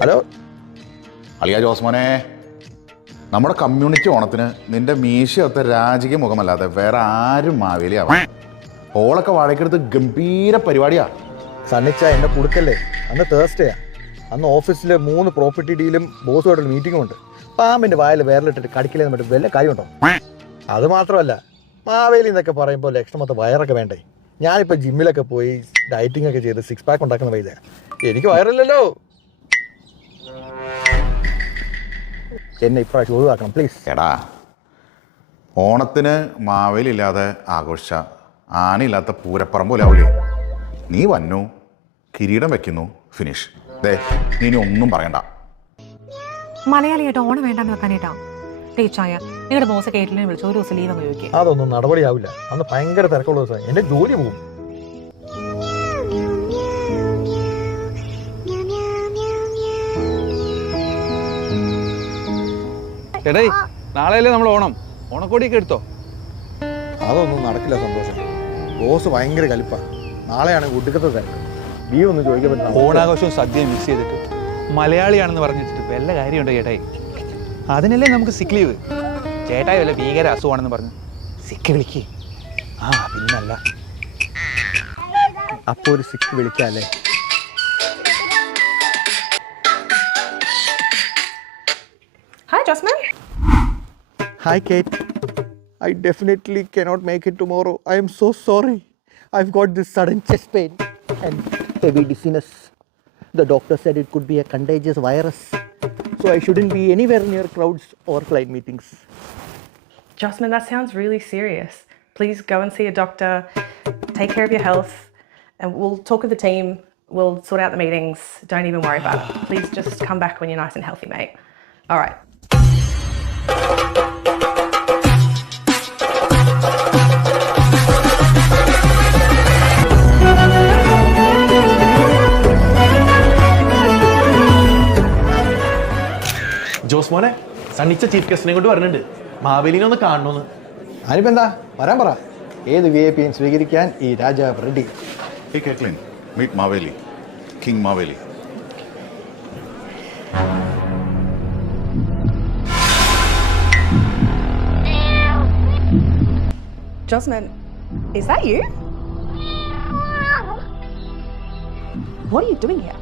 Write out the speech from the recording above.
Hello അളിയ ജോസ്മോനെ, നമ്മുടെ community ഓണത്തിന് നിന്റെ മീശയൊത്ത രാജകീയ മുഖമല്ലാതെ വേറെ ആരും മാവേലിയാവാം. ഓളൊക്കെ വാഴക്കെടുത്ത് ഗംഭീര പരിപാടിയാ. സണ്ണിച്ച എന്നെ കൊടുക്കല്ലേ. അന്ന് തേഴ്സ്ഡേയാ. അന്ന് ഓഫീസിൽ 3 പ്രോപ്പർട്ടി ഡീലും ബോസുമായിട്ടൊരു മീറ്റിംഗും ഉണ്ട്. പാമ്പിൻ്റെ വായിൽ വേറിലിട്ടിട്ട് കടിക്കില്ലെന്ന് പറ്റും വല്ല കാര്യമുണ്ടോ? അത് മാത്രമല്ല, മാവേലി എന്നൊക്കെ പറയുമ്പോൾ ലക്ഷണമൊത്ത വയറൊക്കെ വേണ്ടേ. ഞാനിപ്പോൾ ജിമ്മിലൊക്കെ പോയി ഡയറ്റിംഗ് ഒക്കെ ചെയ്ത് 6 പാക്ക് ഉണ്ടാക്കുന്ന വൈദ്യ. എനിക്ക് വയറില്ലല്ലോ. എന്നെ ഇപ്രാവശ്യം ഒഴിവാക്കണം പ്ലീസ്. എടാ, ഓണത്തിന് മാവേലി ഇല്ലാതെ ആഘോഷിച്ച ആനയില്ലാത്ത പൂരപ്പറമ്പ് പോലാവൂലേ. നീ വന്നു, കിരീടം വെക്കുന്നു, ഫിനിഷ്. ദേ, നീ ഇനി ഒന്നും പറയണ്ട. മലയാളിയായിട്ട് ഓണം വേണ്ടാന്ന് വെക്കാനേട്ടാ. ടീച്ചായ നിങ്ങളുടെ ബോസ് കേട്ടില്ലേ വിളിച്ചു ഒരു ദിവസം ലീവ് അങ്ങ് ചോദിക്കുക. അതൊന്നും നടപടിയാവില്ല. അന്ന് ഭയങ്കര തിരക്കുള്ള ദിവസം എൻ്റെ ജോലി പോകും. എടേ, നാളെയല്ലേ നമ്മൾ ഓണക്കോടിയൊക്കെ എടുത്തോ? അതൊന്നും നടക്കില്ല സന്തോഷം. ബോസ് ഭയങ്കര കലിപ്പാണ്. നാളെയാണ് ഒടുക്കത്തെ തിരക്ക്. ലീവ് ഒന്നും ചോദിക്കാൻ പറ്റില്ല. ഓണാഘോഷവും സദ്യയും മിക്സ് ചെയ്തിട്ട് മലയാളിയാണെന്ന് പറഞ്ഞു വെച്ചിട്ട് വല്ല കാര്യമുണ്ടോ ചേട്ടായി? അതിനല്ലേ നമുക്ക് സിക്ക് ലീവ്. ചേട്ടായി വല്ല ഭീകര അസുഖമാണെന്ന് പറഞ്ഞു സിക്ക് വിളിക്ക്. പിന്നല്ല. അപ്പോൾ ഒരു സിക്ക് വിളിക്കാല്ലേ? Hi Josmin. Hi Kate. I definitely cannot make it tomorrow. I am so sorry. I've got this sudden chest pain and heavy dizziness. The doctor said it could be a contagious virus. So I shouldn't be anywhere near crowds or client meetings. Jocelyn, that sounds really serious. Please go and see a doctor, take care of your health, and we'll talk with the team. We'll sort out the meetings. Don't even worry about it. Please just come back when you're nice and healthy, mate. All right. Jose മോനെ, സണ്ണിച്ച chief ഗസ്റ്റിനെ കൊണ്ട് വരുന്നുണ്ട്. മാവേലിനെ ഒന്ന് കാണണമെന്ന്. അതിനിപ്പോൾ എന്താ, വരാൻ പറ. ഏത് VIP യും സ്വീകരിക്കാൻ ഈ രാജാവ് ready. Hey Caitlin, meet Maveli, King Maveli. Jocelyn, is that you? What are you doing here?